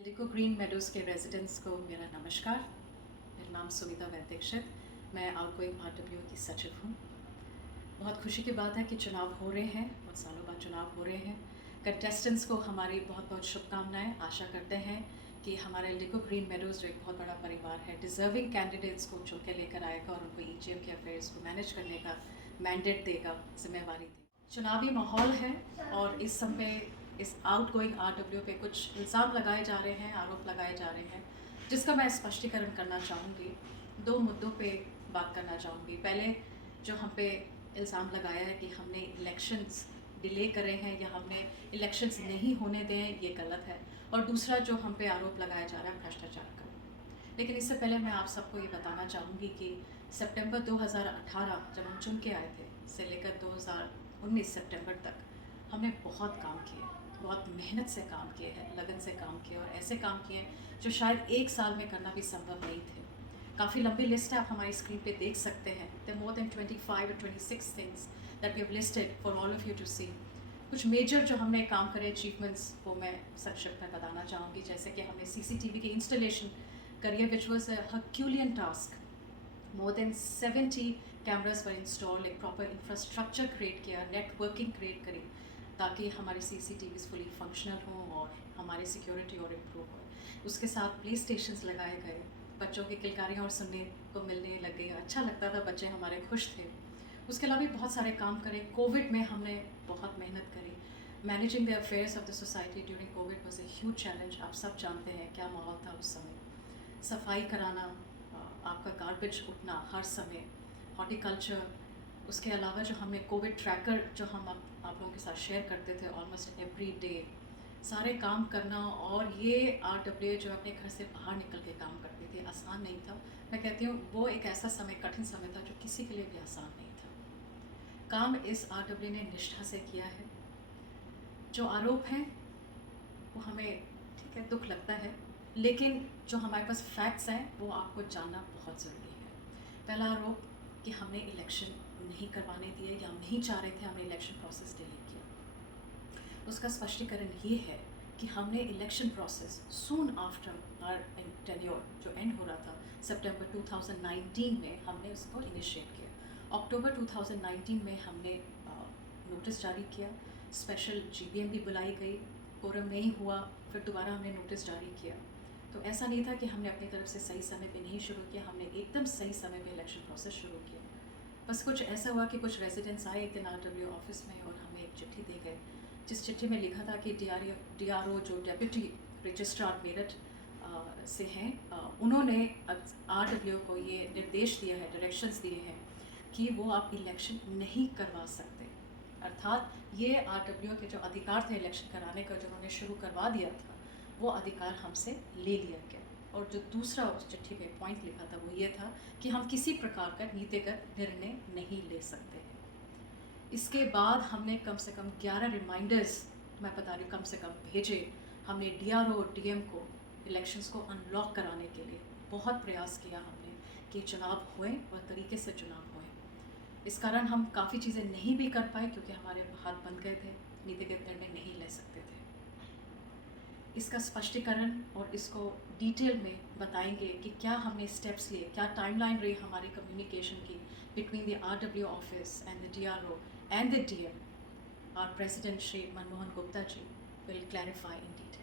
इंडिको green meadows के residents को मेरा नमस्कार। मेरा नाम सुनीता वैद्यक्षित, मैं आउटगोइंग आरडब्ल्यू की सचिव हूँ। बहुत खुशी की बात है कि चुनाव हो रहे हैं, बहुत सालों बाद चुनाव हो रहे हैं। कंटेस्टेंट्स को हमारी बहुत बहुत शुभकामनाएं। आशा करते हैं कि हमारा इंडिको ग्रीन मेडोज़ जो एक बहुत बड़ा परिवार है, डिज़र्विंग कैंडिडेट्स को चुन के लेकर आएगा और उनको ईजीएम के अफेयर्स को मैनेज करने का मैंडेट देगा, जिम्मेवारी देगा। चुनावी माहौल है और इस समय इस आउटगोइंग आरडब्ल्यू पे कुछ इल्ज़ाम लगाए जा रहे हैं, आरोप लगाए जा रहे हैं, जिसका मैं स्पष्टीकरण करना चाहूँगी। 2 मुद्दों पे बात करना चाहूँगी। पहले जो हम पे इल्ज़ाम लगाया है कि हमने इलेक्शंस डिले करे हैं या हमने इलेक्शंस नहीं होने दें, ये गलत है। और दूसरा जो हम पे आरोप लगाया जा रहा है भ्रष्टाचार का। लेकिन इससे पहले मैं आप सबको ये बताना चाहूँगी कि सितंबर 2018 जब हम चुन के आए थे से लेकर 2019 सितंबर तक हमने बहुत काम किए, बहुत मेहनत से काम किए हैं, लगन से काम किए और ऐसे काम किए जो शायद एक साल में करना भी संभव नहीं थे। काफ़ी लंबी लिस्ट है, आप हमारी स्क्रीन पे देख सकते हैं। There more than 25 or 26 things that we have listed for all of you to see. कुछ मेजर जो हमने काम करे अचीवमेंट्स वो मैं संक्षिप्त में बताना चाहूँगी। जैसे कि हमने सीसीटीवी की इंस्टॉलेशन करी है, which was a herculean task. More than 70 cameras were install, एक प्रॉपर इंफ्रास्ट्रक्चर क्रिएट किया, नेटवर्किंग क्रिएट करी ताकि हमारे CCTVs फुली फंक्शनल हों और हमारी सिक्योरिटी और इम्प्रूव हो। उसके साथ प्ले स्टेशंस लगाए गए, बच्चों की किलकारियाँ और सुनने को मिलने लग गई, अच्छा लगता था, बच्चे हमारे खुश थे। उसके अलावा भी बहुत सारे काम करें। कोविड में हमने बहुत मेहनत करी। Managing the affairs of the society during Covid was a huge challenge. आप सब जानते हैं क्या माहौल था उस समय। सफाई कराना, आपका गार्बेज उठना हर समय, हॉर्टिकल्चर। उसके अलावा जो हमें कोविड ट्रैकर जो हम आप लोगों के साथ शेयर करते थे ऑलमोस्ट एवरी डे, सारे काम करना। और ये आरडब्ल्यू जो अपने घर से बाहर निकल के काम करते थे, आसान नहीं था। मैं कहती हूँ वो एक ऐसा समय, कठिन समय था जो किसी के लिए भी आसान नहीं था। काम इस आरडब्ल्यू ने निष्ठा से किया है। जो आरोप हैं वो हमें ठीक है, दुख लगता है, लेकिन जो हमारे पास फैक्ट्स हैं वो आपको जानना बहुत ज़रूरी है। पहला आरोप कि हमने इलेक्शन नहीं करवाने दिए या हम नहीं चाह रहे थे, हमने इलेक्शन प्रोसेस डिले किया। उसका स्पष्टीकरण ये है कि हमने election process soon after our tenure जो एंड हो रहा था सितंबर 2019 में हमने उसको इनिशिएट किया। अक्टूबर 2019 में हमने नोटिस जारी किया, स्पेशल GBM भी बुलाई गई, कोरम नहीं हुआ, फिर दोबारा हमने नोटिस जारी किया। तो ऐसा नहीं था कि हमने अपनी तरफ से सही समय पे नहीं शुरू किया, हमने एकदम सही समय पे इलेक्शन प्रोसेस शुरू किया। बस कुछ ऐसा हुआ कि कुछ रेजिडेंट्स आए एक दिन आरडब्ल्यू ऑफिस में और हमें एक चिट्ठी दी गई, जिस चिट्ठी में लिखा था कि DRO जो डेप्यूटी रजिस्ट्रार मेरठ से हैं, उन्होंने आरडब्ल्यू को ये निर्देश दिया है, डायरेक्शंस दिए हैं कि वो आप इलेक्शन नहीं करवा सकते। अर्थात ये आरडब्ल्यू के जो अधिकार थे इलेक्शन कराने का, जो उन्होंने शुरू करवा दिया था, वो अधिकार हमसे ले लिया गया। और जो दूसरा उस चिट्ठी में पॉइंट लिखा था वो ये था कि हम किसी प्रकार का नीतिगत निर्णय नहीं ले सकते हैं। इसके बाद हमने कम से कम 11 रिमाइंडर्स, मैं बता रही हूँ, कम से कम भेजे। हमने DRO और DM को इलेक्शंस को अनलॉक कराने के लिए बहुत प्रयास किया हमने कि चुनाव हुए और तरीके से चुनाव हुए। इस कारण हम काफ़ी चीज़ें नहीं भी कर पाए क्योंकि हमारे हाथ बंद गए थे, नीतिगत निर्णय नहीं ले सकते थे। इसका स्पष्टीकरण और इसको डिटेल में बताएंगे कि क्या हमने स्टेप्स लिए, क्या टाइमलाइन रही हमारी कम्युनिकेशन की between the RW office and the DRO and the DM। Our president Shri Manmohan Gupta ji will clarify in detail.